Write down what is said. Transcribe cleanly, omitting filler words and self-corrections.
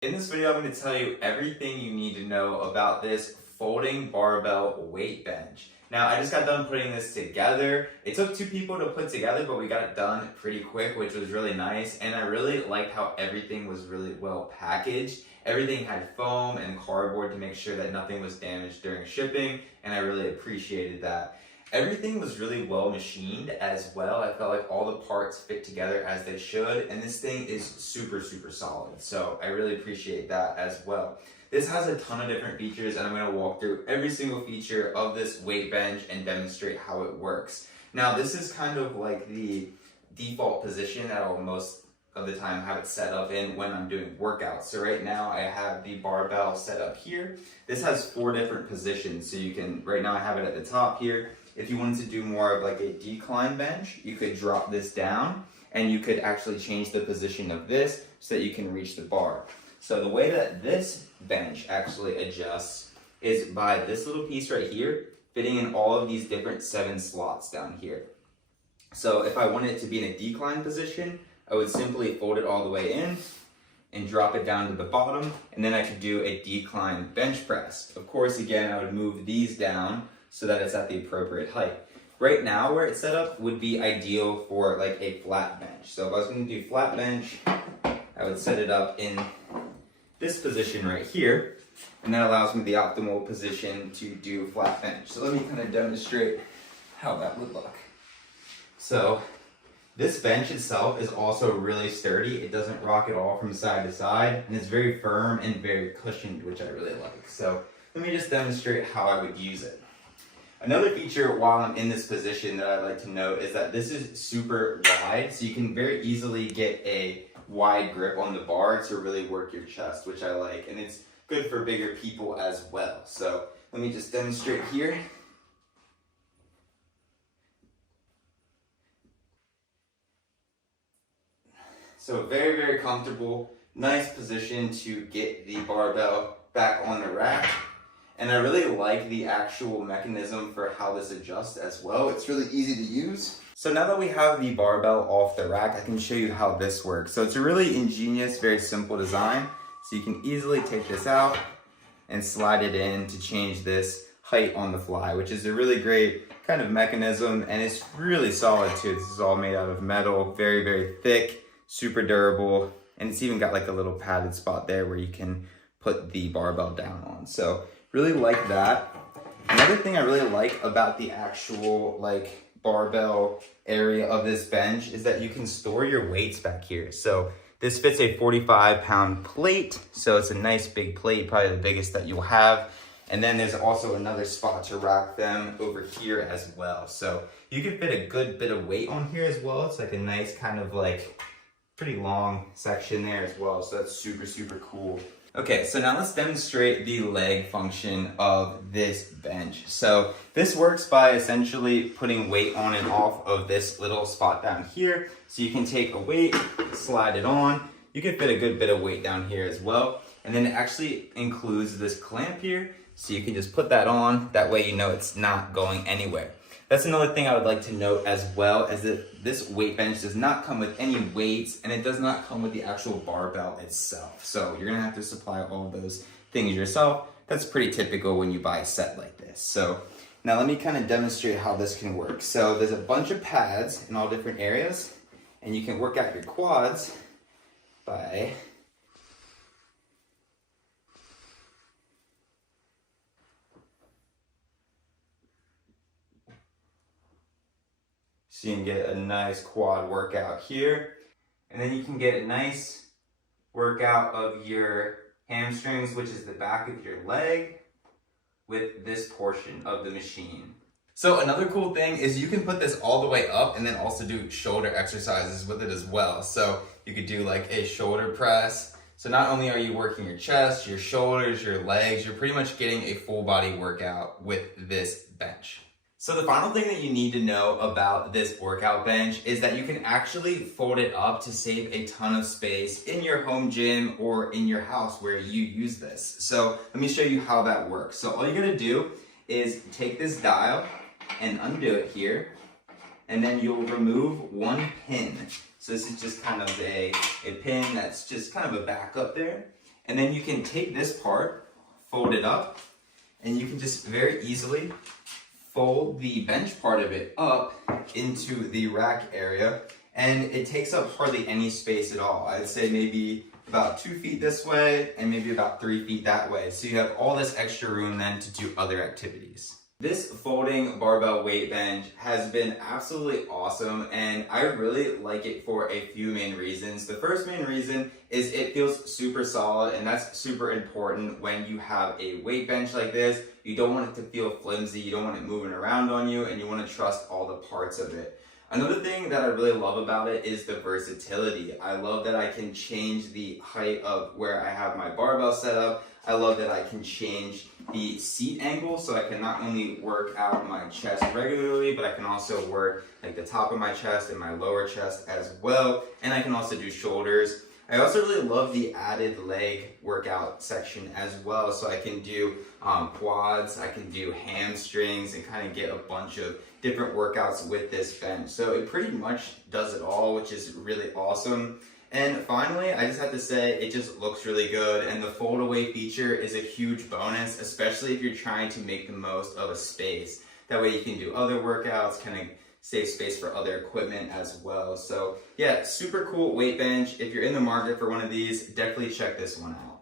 In this video, I'm going to tell you everything you need to know about this folding barbell weight bench. Now, I just got done putting this together. It took 2 people to put together, but we got it done pretty quick, which was really nice. And I really liked how everything was really well packaged. Everything had foam and cardboard to make sure that nothing was damaged during shipping, and I really appreciated that. Everything was really well machined as well. I felt like all the parts fit together as they should, and this thing is super solid. So I really appreciate that as well. This has a ton of different features, and I'm going to walk through every single feature of this weight bench and demonstrate how it works. Now, this is kind of like the default position that I'll most of the time have it set up in when I'm doing workouts. So right now I have the barbell set up here. This has 4 different positions. So you can, right now I have it at the top here. If you wanted to do more of like a decline bench, you could drop this down and you could actually change the position of this so that you can reach the bar. So the way that this bench actually adjusts is by this little piece right here, fitting in all of these different 7 slots down here. So if I wanted it to be in a decline position, I would simply fold it all the way in and drop it down to the bottom, and then I could do a decline bench press. Of course, again, I would move these down so that it's at the appropriate height. Right now, where it's set up would be ideal for like a flat bench. So if I was going to do flat bench, I would set it up in this position right here, and that allows me the optimal position to do flat bench. So let me kind of demonstrate how that would look. So this bench itself is also really sturdy. It doesn't rock at all from side to side, and it's very firm and very cushioned, which I really like. So let me just demonstrate how I would use it. Another feature while I'm in this position that I'd like to note is that this is super wide, so you can very easily get a wide grip on the bar to really work your chest, which I like, and it's good for bigger people as well. So let me just demonstrate here. So very comfortable, nice position to get the barbell back on the rack. And I really like the actual mechanism for how this adjusts as well. It's really easy to use. So now that we have the barbell off the rack, I can show you how this works. So it's a really ingenious, very simple design. So you can easily take this out and slide it in to change this height on the fly, which is a really great kind of mechanism, and it's really solid too. This is all made out of metal, very thick, super durable, and it's even got like a little padded spot there where you can put the barbell down on. So really like that. Another thing I really like about the actual like barbell area of this bench is that you can store your weights back here. So this fits a 45-pound plate, so it's a nice big plate, probably the biggest that you'll have. And then there's also another spot to rack them over here as well. So you can fit a good bit of weight on here as well. It's like a nice kind of like pretty long section there as well. So that's super cool. Okay, so now let's demonstrate the leg function of this bench. So this works by essentially putting weight on and off of this little spot down here. So you can take a weight, slide it on. You can fit a good bit of weight down here as well. And then it actually includes this clamp here. So you can just put that on. That way you know it's not going anywhere. That's another thing I would like to note as well, is that this weight bench does not come with any weights, and it does not come with the actual barbell itself. So you're gonna have to supply all of those things yourself. That's pretty typical when you buy a set like this. So now let me kind of demonstrate how this can work. So there's a bunch of pads in all different areas, and you can work out your quads by so you can get a nice quad workout here. And then you can get a nice workout of your hamstrings, which is the back of your leg, with this portion of the machine. So another cool thing is you can put this all the way up and then also do shoulder exercises with it as well. So you could do like a shoulder press. So not only are you working your chest, your shoulders, your legs, you're pretty much getting a full body workout with this bench. So the final thing that you need to know about this workout bench is that you can actually fold it up to save a ton of space in your home gym or in your house where you use this. So let me show you how that works. So all you're gonna do is take this dial and undo it here, and then you'll remove one pin. So this is just kind of a pin that's just kind of a backup there. And then you can take this part, fold it up, and you can just very easily fold the bench part of it up into the rack area, and it takes up hardly any space at all. I'd say maybe about 2 feet this way and maybe about 3 feet that way. So you have all this extra room then to do other activities. This folding barbell weight bench has been absolutely awesome, and I really like it for a few main reasons. The first main reason is it feels super solid, and that's super important when you have a weight bench like this. You don't want it to feel flimsy, you don't want it moving around on you, and you want to trust all the parts of it. Another thing that I really love about it is the versatility. I love that I can change the height of where I have my barbell set up. I love that I can change the seat angle, so I can not only work out my chest regularly, but I can also work like the top of my chest and my lower chest as well. And I can also do shoulders. I also really love the added leg workout section as well. So I can do quads, I can do hamstrings, and kind of get a bunch of different workouts with this bench. So it pretty much does it all, which is really awesome. And finally, I just have to say, it just looks really good, and the fold away feature is a huge bonus, especially if you're trying to make the most of a space. That way you can do other workouts, kind of save space for other equipment as well. So yeah, super cool weight bench. If you're in the market for one of these, definitely check this one out.